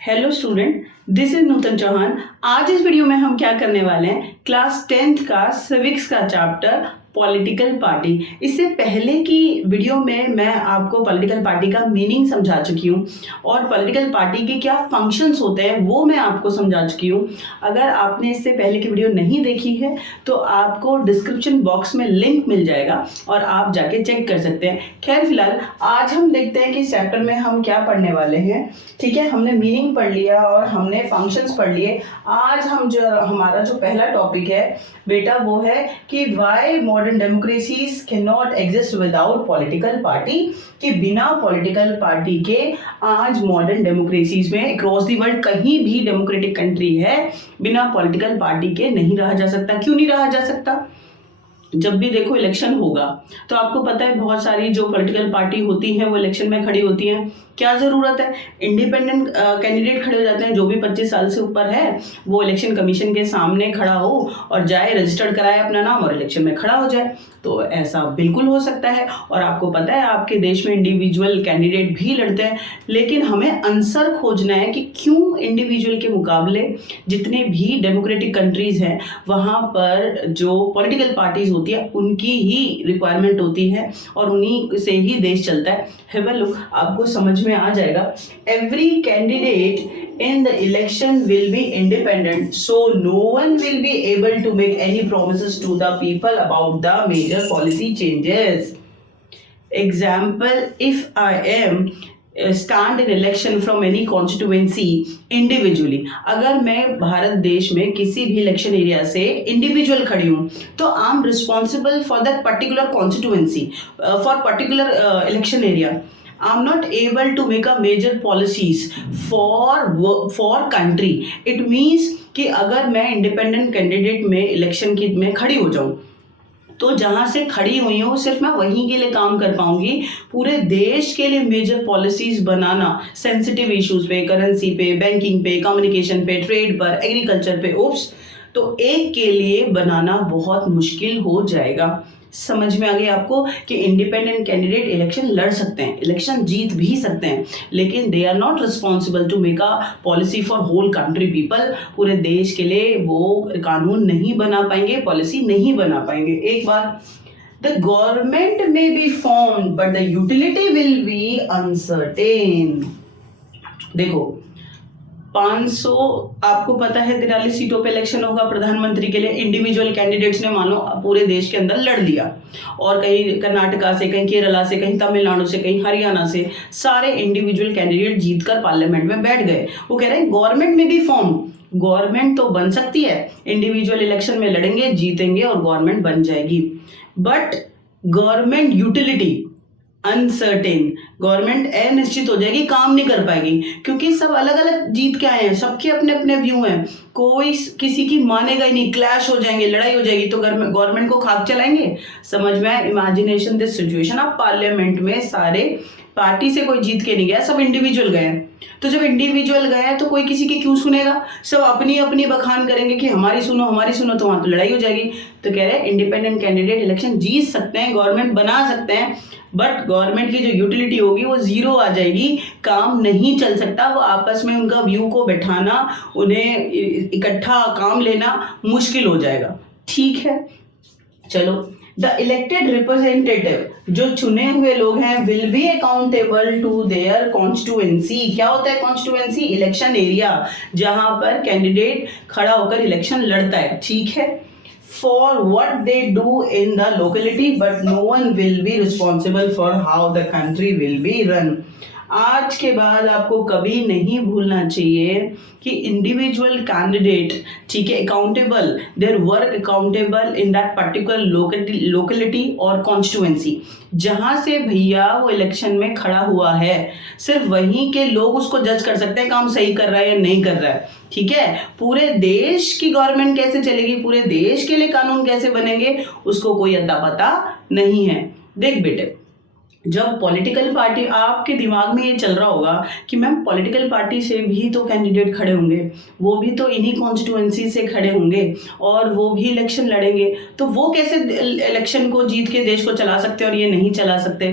Hello student, this is नूतन चौहान। आज इस video में हम क्या करने वाले हैं, क्लास 10th का सिविक्स का चैप्टर पॉलिटिकल पार्टी। इससे पहले की वीडियो में मैं आपको पॉलिटिकल पार्टी का मीनिंग समझा चुकी हूँ और पॉलिटिकल पार्टी के क्या फंक्शंस होते हैं वो मैं आपको समझा चुकी हूँ। अगर आपने इससे पहले की वीडियो नहीं देखी है तो आपको डिस्क्रिप्शन बॉक्स में लिंक मिल जाएगा और आप जाके चेक कर सकते हैं। खैर फिलहाल आज हम देखते हैं कि इस चैप्टर में हम क्या पढ़ने वाले हैं। ठीक है, हमने मीनिंग पढ़ लिया और हमने फंक्शंस पढ़ लिए। आज हम हमारा जो पहला टॉपिक है बेटा वो है कि why modern democracies can not exist without political party, कि बिना पॉलिटिकल पार्टी के आज मॉडर्न डेमोक्रेसीज में अक्रॉस द वर्ल्ड कहीं भी डेमोक्रेटिक कंट्री है बिना पॉलिटिकल पार्टी के नहीं रहा जा सकता। क्यों नहीं रहा जा सकता? जब भी देखो इलेक्शन होगा तो आपको पता है बहुत सारी जो पॉलिटिकल पार्टी होती हैं वो इलेक्शन में खड़ी होती हैं। क्या ज़रूरत है, इंडिपेंडेंट कैंडिडेट खड़े हो जाते हैं। जो भी 25 साल से ऊपर है वो इलेक्शन कमीशन के सामने खड़ा हो और जाए, रजिस्टर्ड कराए अपना नाम और इलेक्शन में खड़ा हो जाए। तो ऐसा बिल्कुल हो सकता है और आपको पता है आपके देश में इंडिविजुअल कैंडिडेट भी लड़ते हैं। लेकिन हमें आंसर खोजना है कि क्यों इंडिविजुअल के मुकाबले जितने भी डेमोक्रेटिक कंट्रीज़ हैं वहाँ पर जो पॉलिटिकल पार्टीज होती है उनकी ही रिक्वायरमेंट होती है और उन्हीं से ही देश चलता है। लुक, आपको समझ में आ जाएगा। Every candidate in the election will be independent, so no one will be able to make any promises to the people about the major policy changes. Example, if I am stand in election from any constituency individually, अगर मैं भारत देश में किसी भी election area से individual खड़ी हूँ तो I am responsible for that particular constituency, for particular election area. I'm not able to make a major policies for country. It means कि अगर मैं इंडिपेंडेंट कैंडिडेट में इलेक्शन की में खड़ी हो जाऊँ तो जहाँ से खड़ी हुई हूँ सिर्फ मैं वहीं के लिए काम कर पाऊंगी। पूरे देश के लिए मेजर पॉलिसीज बनाना, सेंसिटिव इश्यूज पे, करेंसी पे, बैंकिंग पे, कम्युनिकेशन पे, ट्रेड पर, एग्रीकल्चर पे, ओप्स, तो एक के लिए बनाना बहुत मुश्किल हो जाएगा। समझ में आ गया आपको कि इंडिपेंडेंट कैंडिडेट इलेक्शन लड़ सकते हैं, इलेक्शन जीत भी सकते हैं, लेकिन they are not responsible to make a policy for whole country people. पूरे देश के लिए वो कानून नहीं बना पाएंगे, पॉलिसी नहीं बना पाएंगे। एक बार द गवर्नमेंट में be form but the utility will be uncertain. देखो 500 आपको पता है 43 सीटों पे इलेक्शन होगा प्रधानमंत्री के लिए। इंडिविजुअल कैंडिडेट्स ने मानो पूरे देश के अंदर लड़ लिया और कहीं कर्नाटका से, कहीं केरला से, कहीं तमिलनाडु से, कहीं हरियाणा से सारे इंडिविजुअल कैंडिडेट जीतकर पार्लियामेंट में बैठ गए। वो कह रहे हैं गवर्नमेंट में भी फॉर्म, गवर्नमेंट तो बन सकती है, इंडिविजुअल इलेक्शन में लड़ेंगे, जीतेंगे और गवर्नमेंट बन जाएगी, but government utility uncertain, government अनिश्चित हो जाएगी, काम नहीं कर पाएगी, क्योंकि सब अलग अलग जीत के आए हैं, सबके अपने अपने व्यू हैं, कोई किसी की मानेगा ही नहीं, क्लैश हो जाएंगे, लड़ाई हो जाएगी, तो गवर्नमेंट को खाक चलाएंगे। समझ में आया? Imagination this situation. आप पार्लियामेंट में सारे पार्टी से कोई जीत के नहीं गया, सब इंडिविजुअल गए। तो जब इंडिविजुअल गए तो कोई किसी की क्यों सुनेगा, सब अपनी अपनी बखान करेंगे कि हमारी सुनो हमारी सुनो, तो वहां तो लड़ाई हो जाएगी। तो कह रहे हैं इंडिपेंडेंट कैंडिडेट इलेक्शन जीत सकते हैं, गवर्नमेंट बना सकते हैं, बट गवर्नमेंट की जो यूटिलिटी होगी वो जीरो आ जाएगी, काम नहीं चल सकता। वो आपस में उनका व्यू को बैठाना, उन्हें इकट्ठा काम लेना मुश्किल हो जाएगा। ठीक है, चलो। द इलेक्टेड रिप्रेजेंटेटिव, जो चुने हुए लोग हैं, will be accountable to their constituency. क्या होता है कॉन्स्टिट्यूएंसी? इलेक्शन एरिया, जहां पर कैंडिडेट खड़ा होकर इलेक्शन लड़ता है। ठीक है, for what they do in the locality, but no one will be responsible for how the country will be run. आज के बाद आपको कभी नहीं भूलना चाहिए कि इंडिविजुअल कैंडिडेट, ठीक है, accountable, their work accountable in that particular locality और कॉन्स्टिट्यूएंसी। जहाँ से भैया वो इलेक्शन में खड़ा हुआ है सिर्फ वहीं के लोग उसको जज कर सकते हैं काम सही कर रहा है या नहीं कर रहा है। ठीक है, पूरे देश की गवर्नमेंट कैसे चलेगी, पूरे देश के लिए कानून कैसे बनेंगे, उसको कोई अता पता नहीं है। देख बेटे, जब पॉलिटिकल पार्टी, आपके दिमाग में ये चल रहा होगा कि मैम पॉलिटिकल पार्टी से भी तो कैंडिडेट खड़े होंगे, वो भी तो इन्हीं कॉन्स्टिट्यूएंसी से खड़े होंगे और वो भी इलेक्शन लड़ेंगे, तो वो कैसे इलेक्शन को जीत के देश को चला सकते हैं और ये नहीं चला सकते।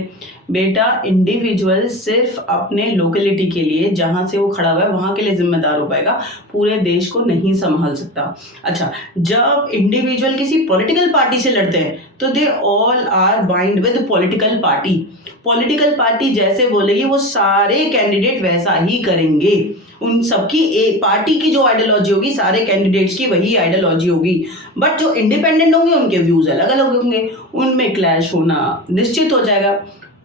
बेटा इंडिविजुअल सिर्फ अपने लोकेलिटी के लिए, जहां से वो खड़ा हुआ है वहां के लिए जिम्मेदार हो पाएगा, पूरे देश को नहीं संभाल सकता। अच्छा, जब इंडिविजुअल किसी पॉलिटिकल पार्टी से लड़ते हैं तो they all are bind with political party. Political party जैसे बोलेगी वो सारे कैंडिडेट वैसा ही करेंगे। उन सबकी एक पार्टी की जो आइडियोलॉजी होगी सारे कैंडिडेट्स की वही आइडियोलॉजी होगी। बट जो इंडिपेंडेंट होंगे उनके व्यूज अलग अलग होंगे, उनमें क्लैश होना निश्चित हो जाएगा।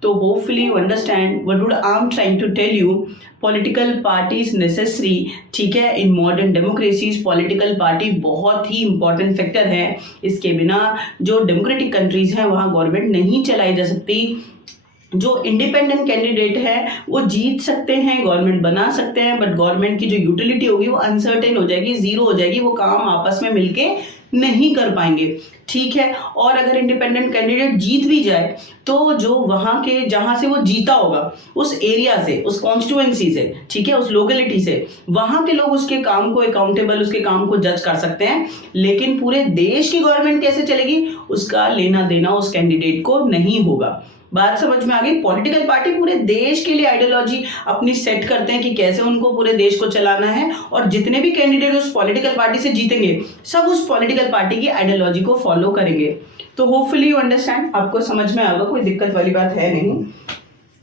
तो hopefully you understand what would I am trying to tell you. Political parties necessary, ठीक है, in modern democracies political party बहुत ही इंपॉर्टेंट फैक्टर है। इसके बिना जो डेमोक्रेटिक कंट्रीज हैं वहाँ गवर्नमेंट नहीं चलाई जा सकती। जो इंडिपेंडेंट कैंडिडेट है वो जीत सकते हैं, गवर्नमेंट बना सकते हैं, बट गवर्नमेंट की जो यूटिलिटी होगी वो अनसर्टेन हो जाएगी, जीरो हो जाएगी, वो काम आपस में मिलके नहीं कर पाएंगे, ठीक है। और अगर इंडिपेंडेंट कैंडिडेट जीत भी जाए तो जो वहाँ के जहाँ से वो जीता होगा उस एरिया से, उस कॉन्स्टिट्यूएंसी से, ठीक है, उस लोकेलिटी से, वहाँ के लोग उसके काम को अकाउंटेबल, उसके काम को जज कर सकते हैं। लेकिन पूरे देश की गवर्नमेंट कैसे चलेगी उसका लेना देना उस कैंडिडेट को नहीं होगा। बात समझ में आ गई। पॉलिटिकल पार्टी पूरे देश के लिए आइडियोलॉजी अपनी सेट करते हैं कि कैसे उनको पूरे देश को चलाना है, और जितने भी कैंडिडेट उस पॉलिटिकल पार्टी से जीतेंगे सब उस पॉलिटिकल पार्टी की आइडियोलॉजी को फॉलो करेंगे। तो होपफुली यू अंडरस्टैंड, आपको समझ में आएगा, कोई दिक्कत वाली बात है नहीं,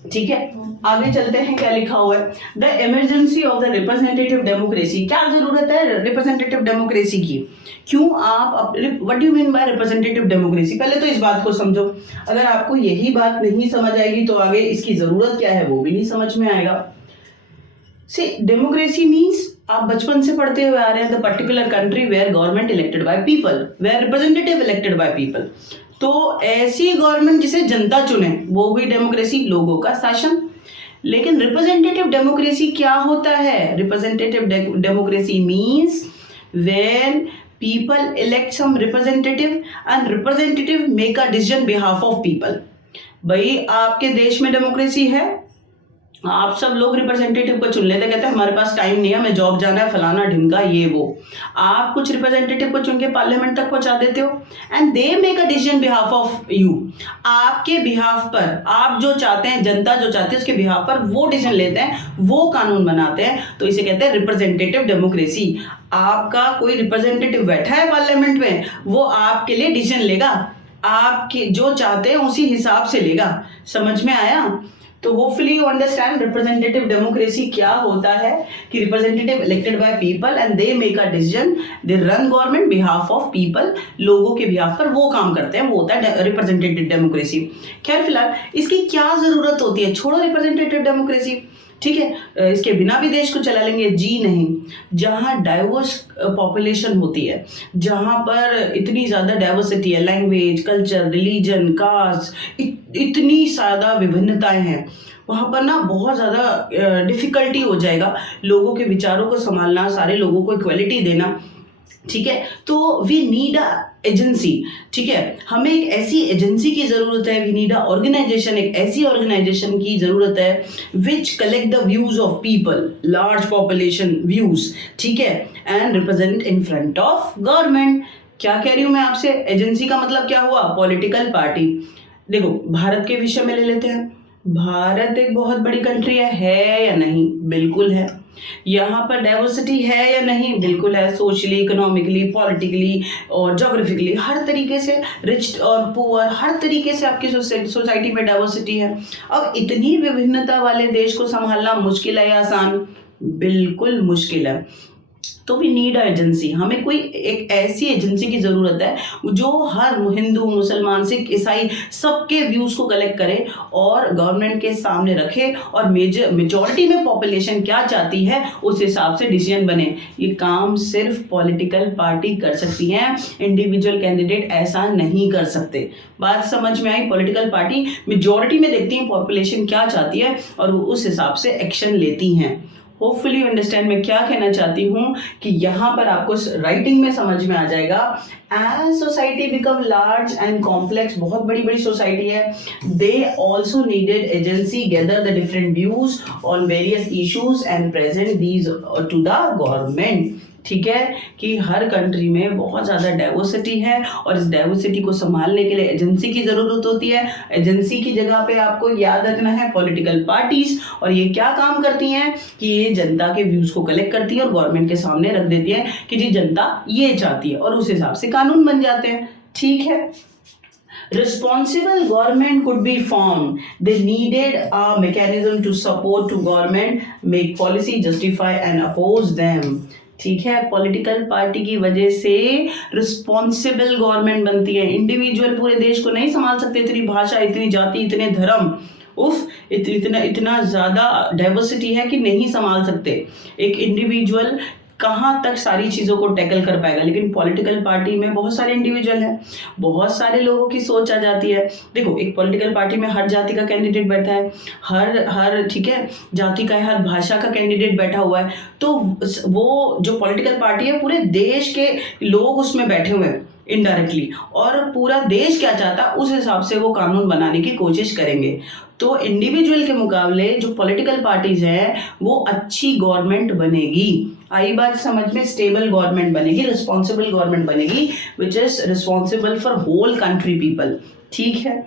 ठीक है। आगे चलते हैं, क्या लिखा हुआ है। The emergency of the representative democracy. क्या जरूरत है रिप्रेजेंटेटिव डेमोक्रेसी की, क्यों आप what do you mean by representative democracy, पहले तो इस बात को समझो। अगर आपको यही बात नहीं समझ आएगी तो आगे इसकी जरूरत क्या है वो भी नहीं समझ में आएगा। सी डेमोक्रेसी मीन्स, आप बचपन से पढ़ते हुए आ रहे हैं, the particular country where government elected by people, where representative elected by people. तो ऐसी गवर्नमेंट जिसे जनता चुने वो भी डेमोक्रेसी, लोगों का शासन। लेकिन रिप्रेजेंटेटिव डेमोक्रेसी क्या होता है? Representative democracy means when people elect some representative and representative make a decision behalf of people। भाई आपके देश में डेमोक्रेसी है, आप सब लोग रिप्रेजेंटेटिव को चुन लेते, कहते हैं हमारे पास टाइम नहीं है, हमें जॉब जाना है, फलाना ढिमका ये वो। आप कुछ रिप्रेजेंटेटिव को चुन के पार्लियामेंट तक पहुंचा देते हो and they make a decision behalf of you. आपके बिहाफ पर, आप जो चाहते हैं, जनता जो चाहती है उसके बिहाफ पर वो डिसीजन लेते हैं, वो कानून बनाते हैं। तो इसे कहते हैं रिप्रेजेंटेटिव डेमोक्रेसी। आपका कोई रिप्रेजेंटेटिव बैठा है पार्लियामेंट में, वो आपके लिए डिसीजन लेगा, आपके जो चाहते हैं उसी हिसाब से लेगा। समझ में आया? तो hopefully you understand representative democracy क्या होता है कि representative elected by people and they make a decision, they run government behalf of people, लोगों के बिहाफ पर वो काम करते हैं, वो होता है रिप्रेजेंटेटिव डेमोक्रेसी। खैर फिलहाल इसकी क्या जरूरत होती है, छोड़ो रिप्रेजेंटेटिव डेमोक्रेसी, ठीक है, इसके बिना भी देश को चला लेंगे, जी नहीं। जहाँ डाइवर्स पॉपुलेशन होती है, जहाँ पर इतनी ज़्यादा डाइवर्सिटी है, लैंग्वेज, कल्चर, रिलीजन, कास्ट, इतनी ज़्यादा विभिन्नताएं हैं, वहाँ पर ना बहुत ज़्यादा डिफिकल्टी हो जाएगा लोगों के विचारों को संभालना, सारे लोगों को इक्वलिटी देना, ठीक है। तो वी नीड अ एजेंसी, ठीक है, हमें एक ऐसी एजेंसी की जरूरत है, वी नीड अ ऑर्गेनाइजेशन, एक ऐसी ऑर्गेनाइजेशन की जरूरत है विच collect the views of people, large population views, ठीक है, and represent in front of government. क्या कह रही हूं मैं आपसे, एजेंसी का मतलब क्या हुआ, पॉलिटिकल पार्टी। देखो भारत के विषय में ले लेते हैं, भारत एक बहुत बड़ी कंट्री है या नहीं? बिल्कुल है। यहाँ पर डाइवर्सिटी है या नहीं? बिल्कुल है। सोशली, इकोनॉमिकली, पॉलिटिकली और जोग्राफिकली हर तरीके से, रिच और पुअर, हर तरीके से आपकी सोसाइटी में डाइवर्सिटी है। अब इतनी विभिन्नता वाले देश को संभालना मुश्किल है या आसान? बिल्कुल मुश्किल है। तो वी नीड अ एजेंसी, हमें कोई एक ऐसी एजेंसी की ज़रूरत है जो हर हिंदू, मुसलमान, सिख, ईसाई सबके व्यूज़ को कलेक्ट करे और गवर्नमेंट के सामने रखे, और मेजॉरिटी में पॉपुलेशन क्या चाहती है उस हिसाब से डिसीजन बने। ये काम सिर्फ पॉलिटिकल पार्टी कर सकती हैं, इंडिविजुअल कैंडिडेट ऐसा नहीं कर सकते। बात समझ में आई? पॉलिटिकल पार्टी मेजॉरिटी में देखती हैं पॉपुलेशन क्या चाहती है और उस हिसाब से एक्शन लेती हैं। होपफुली यू अंडरस्टैंड मैं क्या कहना चाहती हूँ कि यहाँ पर आपको राइटिंग में समझ में आ जाएगा। As society become large and complex, बहुत बड़ी बड़ी सोसाइटी है, they also needed agency gather the different views on various issues and present these to the government, ठीक है, कि हर कंट्री में बहुत ज़्यादा डाइवर्सिटी है और इस डाइवर्सिटी को संभालने के लिए एजेंसी की ज़रूरत होती है। एजेंसी की जगह पे आपको याद रखना है पॉलिटिकल पार्टीज, और ये क्या काम करती हैं कि ये जनता के व्यूज़ को कलेक्ट करती है और गवर्नमेंट के सामने रख देती है कि जी जनता ये चाहती है, और उस हिसाब से कानून बन जाते हैं। ठीक है, responsible government could be formed. They needed a mechanism to support to government, make policy, justify and oppose them. ठीक है, पॉलिटिकल पार्टी की वजह से रिस्पॉन्सिबल गवर्नमेंट बनती है। इंडिविजुअल पूरे देश को नहीं संभाल सकते, इतनी भाषा, इतनी जाति, इतने धर्म, इतना ज़्यादा डाइवर्सिटी है कि नहीं संभाल सकते। एक इंडिविजुअल कहाँ तक सारी चीज़ों को टैकल कर पाएगा, लेकिन पॉलिटिकल पार्टी में बहुत सारे इंडिविजुअल हैं, बहुत सारे लोगों की सोच आ जाती है। देखो, एक पॉलिटिकल पार्टी में हर जाति का कैंडिडेट बैठा है, हर ठीक है जाति का, हर भाषा का कैंडिडेट बैठा हुआ है, तो वो जो पॉलिटिकल पार्टी है पूरे देश के लोग उसमें बैठे हुए हैं इनडायरेक्टली, और पूरा देश क्या चाहता है उस हिसाब से वो कानून बनाने की कोशिश करेंगे। तो इंडिविजुअल के मुकाबले जो पॉलिटिकल पार्टीज हैं वो अच्छी गवर्नमेंट बनेगी। आई बात समझ में? स्टेबल गवर्नमेंट बनेगी, रिस्पॉन्सिबल गवर्नमेंट बनेगी, which is responsible for whole country people. ठीक है,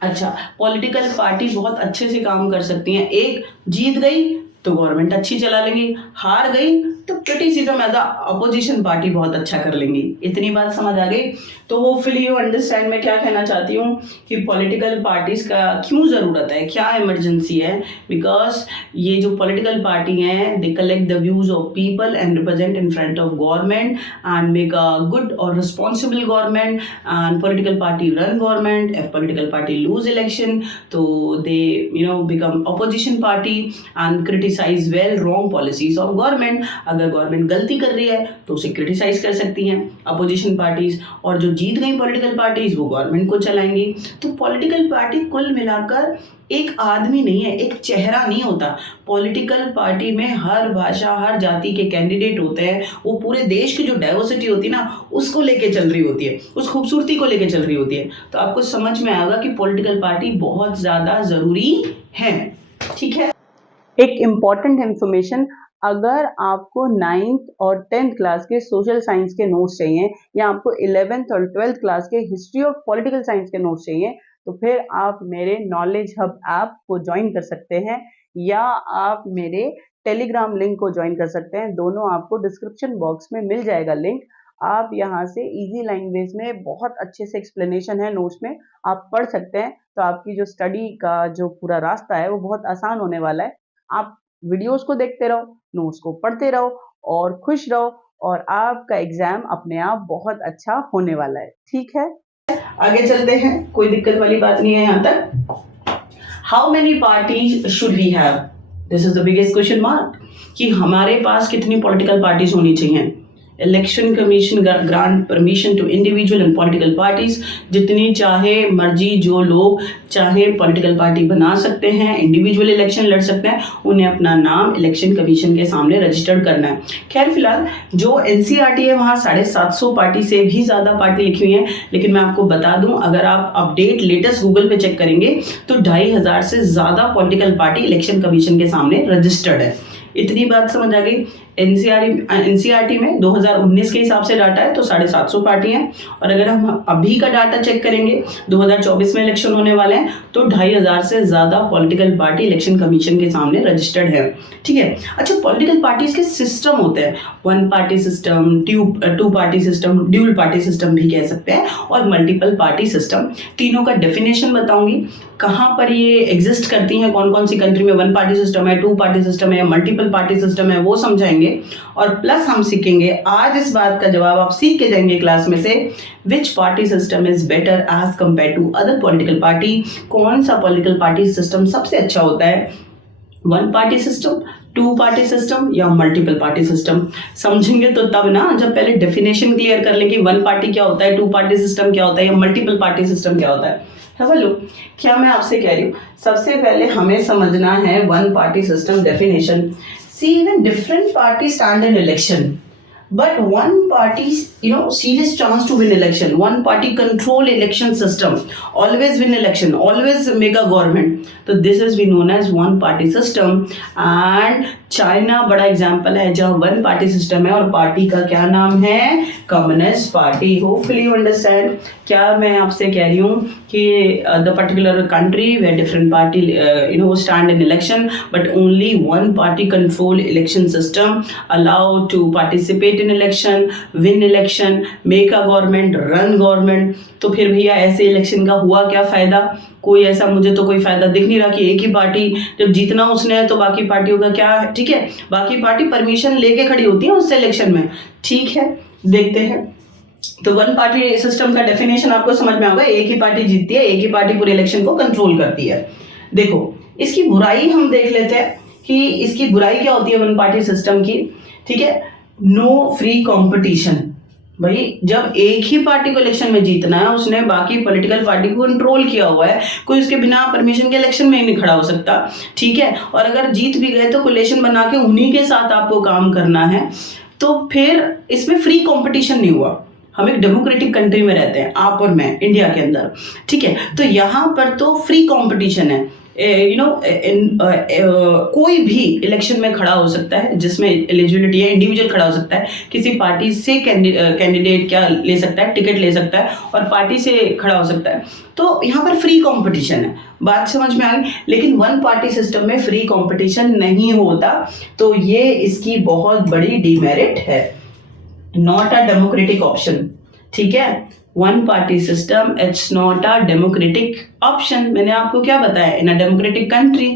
अच्छा, पॉलिटिकल पार्टी बहुत अच्छे से काम कर सकती हैं। एक जीत गई तो गवर्नमेंट अच्छी चला लेंगी, हार गई तो criticism as a opposition party बहुत अच्छा कर लेंगी। इतनी बात समझ आ गई? तो होपफुली यू अंडरस्टैंड मैं क्या कहना चाहती हूँ कि पॉलिटिकल पार्टीज का क्यों ज़रूरत है, क्या इमरजेंसी है। बिकॉज ये जो पॉलिटिकल पार्टी हैं they collect the views of people and represent in front of government and make a good और responsible government, and political party run government. If political party lose election तो they become opposition party and criticize well wrong policies of government. अगर government गलती कर रही है तो उसे criticise कर सकती हैं अपोजिशन पार्टीज, और जो जीत गई पॉलिटिकल पार्टीज वो गवर्नमेंट को चलाएंगी। तो पॉलिटिकल पार्टी कुल मिलाकर एक आदमी नहीं है, एक चेहरा नहीं होता। पॉलिटिकल पार्टी में हर भाषा, हर जाति के कैंडिडेट होते हैं। वो पूरे देश की जो डाइवर्सिटी होती है ना उसको लेके चल रही होती है, उस खूबसूरती को लेके चल रही होती है। तो आपको समझ में आएगा कि पॉलिटिकल पार्टी बहुत ज़्यादा ज़रूरी है। ठीक है, एक इम्पॉर्टेंट इंफॉर्मेशन, अगर आपको 9th और 10th क्लास के सोशल साइंस के नोट्स चाहिए, या आपको 11th और 12th क्लास के हिस्ट्री ऑफ पॉलिटिकल साइंस के नोट्स चाहिए, तो फिर आप मेरे नॉलेज हब ऐप को ज्वाइन कर सकते हैं, या आप मेरे टेलीग्राम लिंक को ज्वाइन कर सकते हैं। दोनों आपको डिस्क्रिप्शन बॉक्स में मिल जाएगा लिंक। आप यहाँ से इजी लैंग्वेज में बहुत अच्छे से एक्सप्लेनेशन है नोट्स में, आप पढ़ सकते हैं। तो आपकी जो स्टडी का जो पूरा रास्ता है वो बहुत आसान होने वाला है। आप वीडियोस को देखते रहो, नोट्स को पढ़ते रहो और खुश रहो, और आपका एग्जाम अपने आप बहुत अच्छा होने वाला है। ठीक है, आगे चलते हैं, कोई दिक्कत वाली बात नहीं है यहाँ तक। How many parties should we have? This is the biggest question mark, कि हमारे पास कितनी पॉलिटिकल पार्टीज होनी चाहिए। Election commission grant permission to individual and political parties, जितनी चाहे मर्जी जो लोग चाहे पॉलिटिकल पार्टी बना सकते हैं, इंडिविजुअल इलेक्शन लड़ सकते हैं, उन्हें अपना नाम इलेक्शन कमीशन के सामने रजिस्टर्ड करना है। खैर फिलहाल जो एनसीईआरटी है वहाँ 750 पार्टी से भी ज़्यादा पार्टी लिखी हुई हैं, लेकिन मैं आपको बता दूं अगर आप अपडेट लेटेस्ट गूगल पे चेक करेंगे तो 2500 से ज़्यादा पॉलिटिकल पार्टी इलेक्शन कमीशन के सामने रजिस्टर्ड है। इतनी बात समझ आ गई? एनसीईआरटी में 2019 के हिसाब से डाटा है तो 750 पार्टी हैं, और अगर हम अभी का डाटा चेक करेंगे 2024 में इलेक्शन होने वाले हैं तो 2500 से ज़्यादा पॉलिटिकल पार्टी इलेक्शन कमीशन के सामने रजिस्टर्ड है। ठीक है, अच्छा, पॉलिटिकल पार्टीज के सिस्टम होते हैं, one party system, two party system, dual party system भी कह सकते हैं, और मल्टीपल पार्टी सिस्टम। तीनों का डेफिनेशन बताऊंगी, कहाँ पर ये एग्जिस्ट करती हैं, कौन कौन सी कंट्री में वन पार्टी सिस्टम है, टू पार्टी सिस्टम है, मल्टीपल पार्टी सिस्टम है, वो समझाएंगे। और प्लस हम सीखेंगे आज इस बात का जवाब आप सीख के जाएंगे क्लास में से, which party system is better as compare to other political party. कौन सा पॉलिटिकल पार्टी सिस्टम सबसे अच्छा होता है, one party system, two party system या मल्टीपल पार्टी सिस्टम। समझेंगे तो तब ना, जब पहले डेफिनेशन क्लियर कर लें कि वन पार्टी क्या होता है, टू पार्टी सिस्टम क्या होता है, या मल्टीपल पार्टी सिस्टम क्या होता है। हेलो, क्या मैं आपसे कह रही हूँ, सबसे पहले हमें समझना है one party system definition. See, even different parties stand in election, but one party's serious chance to win election. One party control election system, always win election, always make a government. So this is we known as one party system, and China बड़ा example है जहाँ one party system है और party का क्या नाम है, communist party. Hopefully you understand क्या मैं आपसे कह रही हूँ कि the particular country where different party stand in election but only one party control election system, allow to participate in election, win election, make a government, run government. तो फिर भैया ऐसे इलेक्शन का हुआ क्या फ़ायदा? कोई ऐसा मुझे तो कोई फ़ायदा दिख नहीं रहा कि एक ही पार्टी जब जीतना उसने है तो बाकी पार्टियों का क्या है। ठीक है, बाकी पार्टी परमिशन लेके खड़ी होती है उस इलेक्शन में। ठीक है, देखते हैं। तो वन पार्टी सिस्टम का डेफिनेशन आपको समझ में होगा, एक ही पार्टी जीतती है, एक ही पार्टी पूरे इलेक्शन को कंट्रोल करती है। देखो इसकी बुराई हम देख लेते हैं कि इसकी बुराई क्या होती है वन पार्टी सिस्टम की। ठीक है, नो फ्री कंपटीशन। भाई जब एक ही पार्टी को इलेक्शन में जीतना है, उसने बाकी पॉलिटिकल पार्टी को कंट्रोल किया हुआ है, कोई उसके बिना परमिशन के इलेक्शन में ही नहीं खड़ा हो सकता। ठीक है, और अगर जीत भी गए तो कोलिशन बना के उन्हीं के साथ आपको काम करना है, तो फिर इसमें फ्री कंपटीशन नहीं हुआ। हम एक डेमोक्रेटिक कंट्री में रहते हैं, आप और मैं, इंडिया के अंदर। ठीक है, तो यहाँ पर तो फ्री कंपटीशन है। कोई भी इलेक्शन में खड़ा हो सकता है जिसमें एलिजिबिलिटी है, इंडिविजुअल खड़ा हो सकता है, किसी पार्टी से कैंडिडेट क्या ले सकता है, टिकट ले सकता है और पार्टी से खड़ा हो सकता है। तो यहाँ पर फ्री कंपटीशन है, बात समझ में आ गई। लेकिन वन पार्टी सिस्टम में फ्री कंपटीशन नहीं होता, तो ये इसकी बहुत बड़ी डिमेरिट है, नॉट अ डेमोक्रेटिक ऑप्शन। ठीक है, one party system it's not a democratic option. मैंने आपको क्या बताया, in a democratic country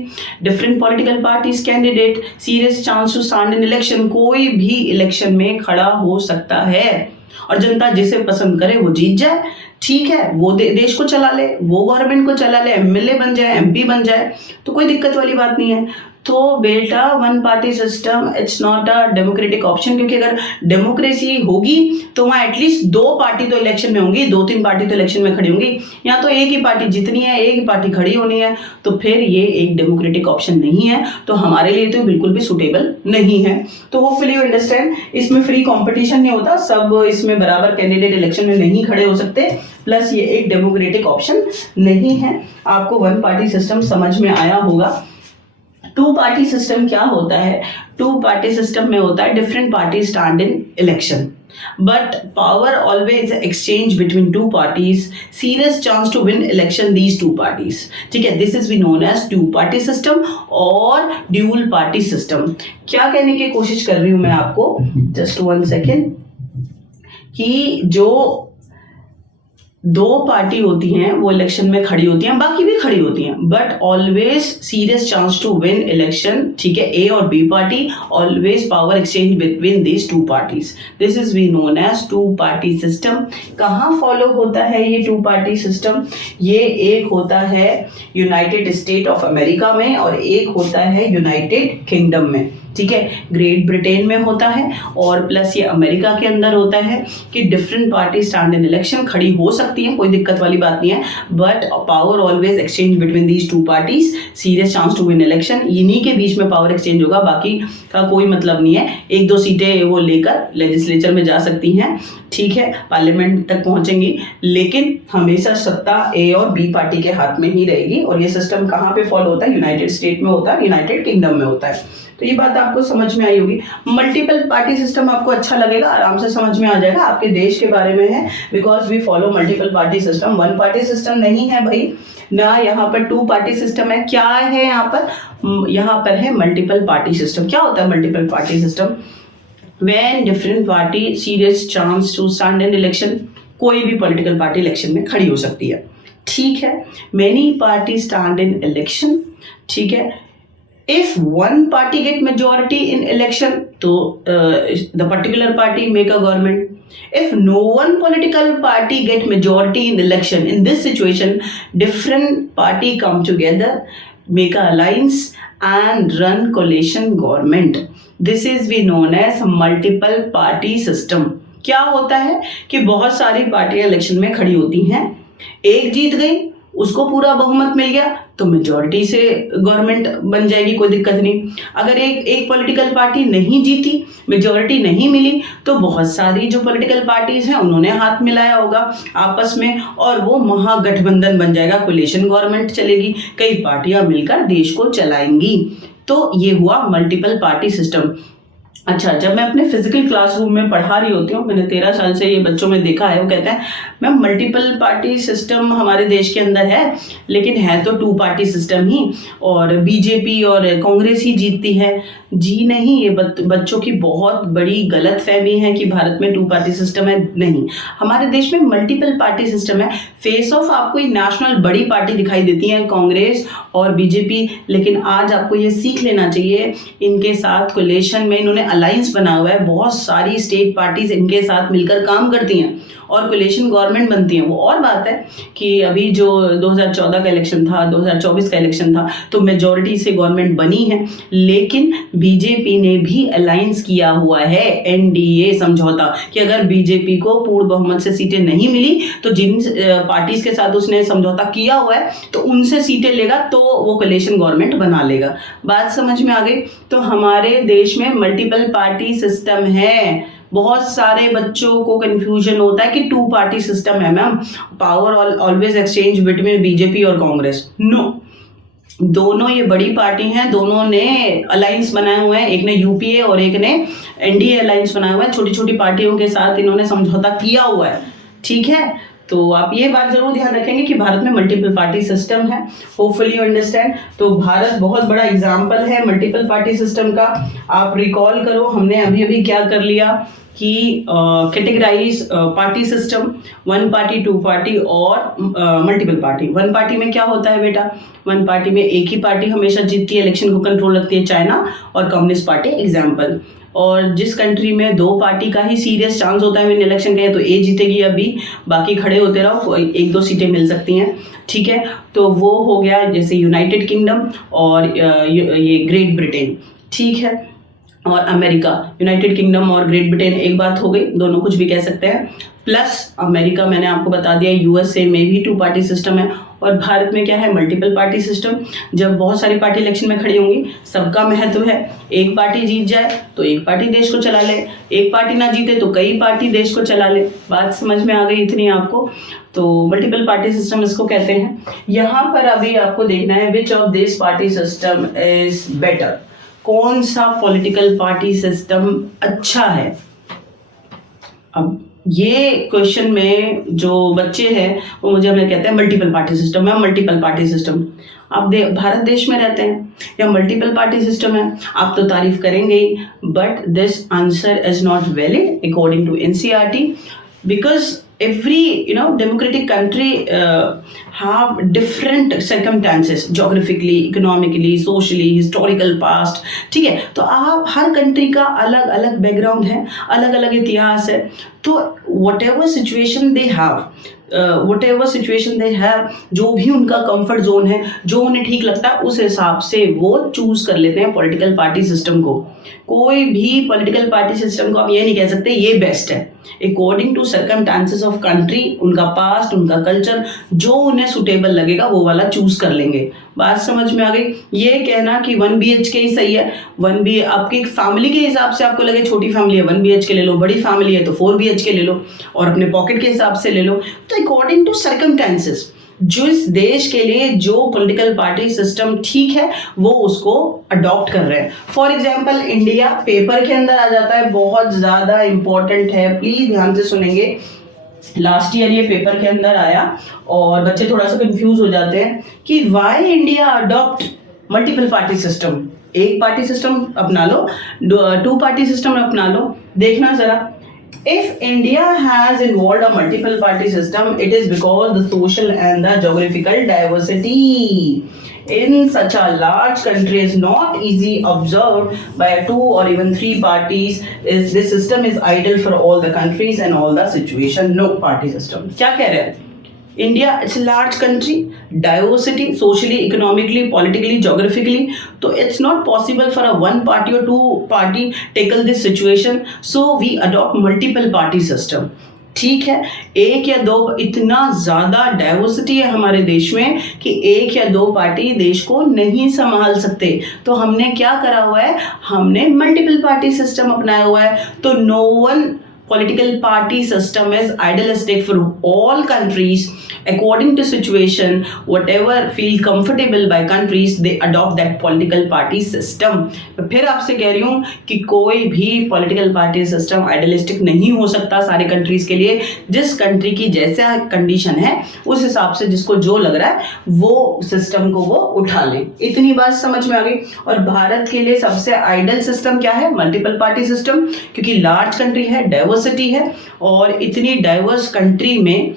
different political parties candidate serious chance to stand in election. कोई भी इलेक्शन में खड़ा हो सकता है और जनता जिसे पसंद करे वो जीत जाए। ठीक है, वो देश को चला ले, वो गवर्नमेंट को चला ले, एमएलए बन जाए, एमपी बन जाए, तो कोई दिक्कत वाली बात नहीं है। तो बेटा one party system it's not a democratic option, क्योंकि अगर डेमोक्रेसी होगी तो वहाँ एटलीस्ट दो पार्टी तो इलेक्शन में होंगी, 2-3 पार्टी तो इलेक्शन में खड़ी होंगी। यहाँ तो एक ही पार्टी जितनी है, एक ही पार्टी खड़ी होनी है, तो फिर ये एक डेमोक्रेटिक ऑप्शन नहीं है, तो हमारे लिए तो बिल्कुल भी सुटेबल नहीं है। तो होपफुली यू अंडरस्टैंड, इसमें फ्री कॉम्पिटिशन नहीं होता, सब इसमें बराबर कैंडिडेट इलेक्शन में नहीं खड़े हो सकते, प्लस ये एक डेमोक्रेटिक ऑप्शन नहीं है। आपको वन पार्टी सिस्टम समझ में आया होगा। टू पार्टी सिस्टम क्या होता है? टू पार्टी सिस्टम में होता है different party stand in election but power always exchange between two parties, serious chance to win election these two parties. ठीक है, this is be known as two party system और dual party system. क्या कहने की कोशिश कर रही हूं मैं आपको, जस्ट 1 सेकेंड, कि जो दो पार्टी होती हैं वो इलेक्शन में खड़ी होती हैं, बाकी भी खड़ी होती हैं, but always serious chance to win election. ठीक है, ए और B party, always power exchange between these two parties, this is we known as two party system. कहाँ फॉलो होता है ये टू पार्टी सिस्टम? ये एक होता है यूनाइटेड स्टेट ऑफ अमेरिका में और एक होता है यूनाइटेड किंगडम में। ठीक है, ग्रेट ब्रिटेन में होता है और प्लस ये अमेरिका के अंदर होता है कि different party stand in election, खड़ी हो सकती है, कोई दिक्कत वाली बात नहीं है, but power always exchange between these two parties, serious chance to win election. इन्हीं के बीच में पावर एक्सचेंज होगा, बाकी का कोई मतलब नहीं है। 1-2 सीटें वो लेकर लेजिस्लेचर में जा सकती हैं, ठीक है, पार्लियामेंट तक पहुंचेंगी, लेकिन हमेशा सत्ता ए और बी पार्टी के हाथ में ही रहेगी। और ये सिस्टम कहाँ पे फॉलो होता है? यूनाइटेड स्टेट में होता है, यूनाइटेड किंगडम में होता है। तो ये बात आपको समझ में आई होगी। मल्टीपल पार्टी सिस्टम आपको अच्छा लगेगा, आराम से समझ में आ जाएगा, आपके देश के बारे में है, because we follow multiple party system. One party system नहीं है भाई ना, यहाँ पर टू पार्टी सिस्टम है। क्या है यहाँ पर? यहाँ पर है मल्टीपल पार्टी सिस्टम। क्या होता है multiple party system? When different party serious chance to stand in election, कोई भी पॉलिटिकल पार्टी इलेक्शन में खड़ी हो सकती है। ठीक है, many party stand in election. ठीक है, if one party get majority in election, तो the particular party make a government. If no one political party get majority in election, in this situation, different party come together, make a alliance and run coalition government. This is we known as multiple party system. क्या होता है कि बहुत सारी पार्टियां election में खड़ी होती हैं, एक जीत गई, उसको पूरा बहुमत मिल गया तो मेजॉरिटी से गवर्नमेंट बन जाएगी, कोई दिक्कत नहीं। अगर एक पॉलिटिकल पार्टी नहीं जीती, मेजॉरिटी नहीं मिली, तो बहुत सारी जो पॉलिटिकल पार्टीज हैं उन्होंने हाथ मिलाया होगा आपस में और वो महागठबंधन बन जाएगा, कोलिशन गवर्नमेंट चलेगी, कई पार्टियां मिलकर देश को चलाएंगी। तो ये हुआ मल्टीपल पार्टी सिस्टम। अच्छा, जब मैं अपने फिजिकल क्लासरूम में पढ़ा रही होती हूँ, मैंने 13 साल से ये बच्चों में देखा है, वो कहते हैं मैम मल्टीपल पार्टी सिस्टम हमारे देश के अंदर है, लेकिन है तो 2 पार्टी सिस्टम ही, और बीजेपी और कांग्रेस ही जीतती है। जी नहीं, ये बच्चों की बहुत बड़ी गलत फहमी है कि भारत में 2 पार्टी सिस्टम है। नहीं, हमारे देश में मल्टीपल पार्टी सिस्टम है। फेस ऑफ आपको एक नेशनल बड़ी पार्टी दिखाई देती है कांग्रेस और बीजेपी, लेकिन आज आपको ये सीख लेना चाहिए, इनके साथ कोलेशन में इन्होंने अलायंस बना हुआ है, बहुत सारी स्टेट पार्टीज इनके साथ मिलकर काम करती हैं और कोलेशन गवर्नमेंट बनती है। वो और बात है कि अभी जो 2014 का इलेक्शन था, 2024 का इलेक्शन था, तो मेजॉरिटी से गवर्नमेंट बनी है, लेकिन बीजेपी ने भी अलायंस किया हुआ है, एनडीए समझौता, कि अगर बीजेपी को पूर्ण बहुमत से सीटें नहीं मिली तो जिन पार्टीज के साथ उसने समझौता किया हुआ है तो उनसे सीटें लेगा, तो वो कोलेशन गवर्नमेंट बना लेगा। बात समझ में आ गई? तो हमारे देश में मल्टीपल पार्टी सिस्टम है। बहुत सारे बच्चों को कंफ्यूजन होता है कि 2 पार्टी सिस्टम है ma'am, power always exchange between BJP और कांग्रेस। नो, दोनों ये बड़ी पार्टी हैं, दोनों ने अलायंस बनाए हुए हैं, एक ने यूपीए और एक ने एनडीए अलायंस बनाया हुआ है। छोटी छोटी पार्टियों के साथ इन्होंने समझौता किया हुआ है, ठीक है? तो आप ये बात जरूर ध्यान रखेंगे कि भारत में मल्टीपल पार्टी सिस्टम है। Hopefully you understand. तो भारत बहुत बड़ा एग्जाम्पल है मल्टीपल पार्टी सिस्टम का। आप रिकॉल करो, हमने अभी अभी क्या कर लिया कि categorize party system, 1 party, 2 party और मल्टीपल पार्टी। 1 पार्टी में क्या होता है बेटा? 1 पार्टी में एक ही पार्टी हमेशा जीतती है, इलेक्शन को कंट्रोल रखती है, चाइना और कम्युनिस्ट पार्टी एग्जाम्पल। और जिस कंट्री में 2 पार्टी का ही सीरियस चांस होता है विन इलेक्शन का, तो ए जीतेगी, अभी बाकी खड़े होते रहो, 1-2 सीटें मिल सकती हैं, ठीक है? तो वो हो गया जैसे यूनाइटेड किंगडम और ये ग्रेट ब्रिटेन, ठीक है? और अमेरिका, यूनाइटेड किंगडम और ग्रेट ब्रिटेन एक बात हो गई, दोनों कुछ भी कह सकते हैं। प्लस अमेरिका मैंने आपको बता दिया, यूएसए में भी 2 पार्टी सिस्टम है। और भारत में क्या है? Multiple party system. जब बहुत सारी पार्टी इलेक्शन में खड़ी होंगी, सबका महत्व है। एक पार्टी जीत जाए तो एक पार्टी देश को चला ले, एक पार्टी ना जीते तो कई पार्टी देश को चला ले। बात समझ में आ गई इतनी आपको? तो मल्टीपल पार्टी सिस्टम इसको कहते हैं। यहाँ पर अभी आपको देखना है which of this party system is better, कौन सा पॉलिटिकल पार्टी सिस्टम अच्छा है। अब ये क्वेश्चन में जो बच्चे हैं वो मुझे हमें कहते हैं मल्टीपल पार्टी सिस्टम है, मल्टीपल पार्टी सिस्टम। आप भारत देश में रहते हैं या मल्टीपल पार्टी सिस्टम है, आप तो तारीफ करेंगे ही, but this answer is not valid according to NCERT, because every democratic country have different circumstances, geographically, economically, socially, historical past, ठीक है? तो आप हर कंट्री का अलग अलग बैकग्राउंड है, अलग अलग इतिहास है। तो whatever situation they have, जो भी उनका कंफर्ट जोन है, जो उन्हें ठीक लगता है, उस हिसाब से वो चूज कर लेते हैं पॉलिटिकल पार्टी सिस्टम को। कोई भी पॉलिटिकल पार्टी सिस्टम को आप ये नहीं कह सकते ये बेस्ट है। According to circumstances of country, उनका पास्ट, उनका कल्चर, जो उन्हें सुटेबल लगेगा वो वाला चूज कर लेंगे। बात समझ में आ गई? ये कहना कि 1 BHK ही सही है, 1 BHK आपकी फैमिली के हिसाब से आपको लगे छोटी फैमिली है 1 BHK ले लो, बड़ी फैमिली है तो 4 BHK ले लो, और अपने पॉकेट के हिसाब से ले लो। तो अकॉर्डिंग टू सर्कमस्टांसेस, जिस देश के लिए जो पॉलिटिकल पार्टी सिस्टम ठीक है वो उसको अडॉप्ट कर रहे हैं। फॉर एग्जांपल इंडिया पेपर के अंदर आ जाता है, बहुत ज़्यादा इंपॉर्टेंट है, प्लीज ध्यान से सुनेंगे। लास्ट ईयर ये पेपर के अंदर आया और बच्चे थोड़ा सा कंफ्यूज हो जाते हैं कि why India adopt multiple party system. एक पार्टी सिस्टम अपना लो, 2 पार्टी सिस्टम अपना लो। देखना जरा, if India has involved a multiple party system, it is because the social and the geographical diversity in such a large country is not easy observed by 2 or even 3 parties. This system is ideal for all the countries and all the situation. No party system. क्या कह रहे हैं? India, it's a large country, diversity, socially, economically, politically, geographically. So it's not possible for a 1 party or 2 party tackle this situation. So we adopt multiple party system. ठीक है, 1 या 2, इतना ज़्यादा diversity है हमारे देश में कि 1 या 2 पार्टी देश को नहीं संभाल सकते। तो हमने क्या करा हुआ है? हमने मल्टीपल पार्टी सिस्टम अपनाया हुआ है। तो no one political party system is idealistic for all countries according to situation, whatever feel comfortable by countries, they adopt that political party system. तो फिर आपसे कह रही हूँ कि कोई भी political party system आइडियलिस्टिक नहीं हो सकता सारे कंट्रीज के लिए। जिस कंट्री की जैसा कंडीशन है उस हिसाब से जिसको जो लग रहा है वो सिस्टम को वो उठा लें। इतनी बात समझ में आ गई। और भारत के लिए सबसे आइडियल सिस्टम क्या है? मल्टीपल पार्टी सिस्टम, क्योंकि लार्ज कंट्री है, डाइवर्सिटी है, और इतनी डाइवर्स कंट्री में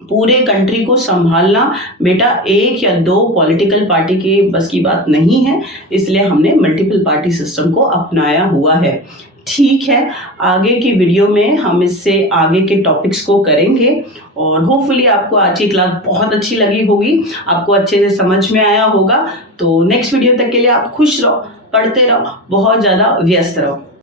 पूरे कंट्री को संभालना बेटा एक या दो पॉलिटिकल पार्टी के बस की बात नहीं है, इसलिए हमने मल्टीपल पार्टी सिस्टम को अपनाया हुआ है। ठीक है, आगे की वीडियो में हम इससे आगे के टॉपिक्स को करेंगे और होपफुली आपको आज की क्लास बहुत अच्छी लगी होगी, आपको अच्छे से समझ में आया होगा। तो नेक्स्ट वीडियो तक के लिए आप खुश रहो, पढ़ते रहो, बहुत ज़्यादा व्यस्त रहो।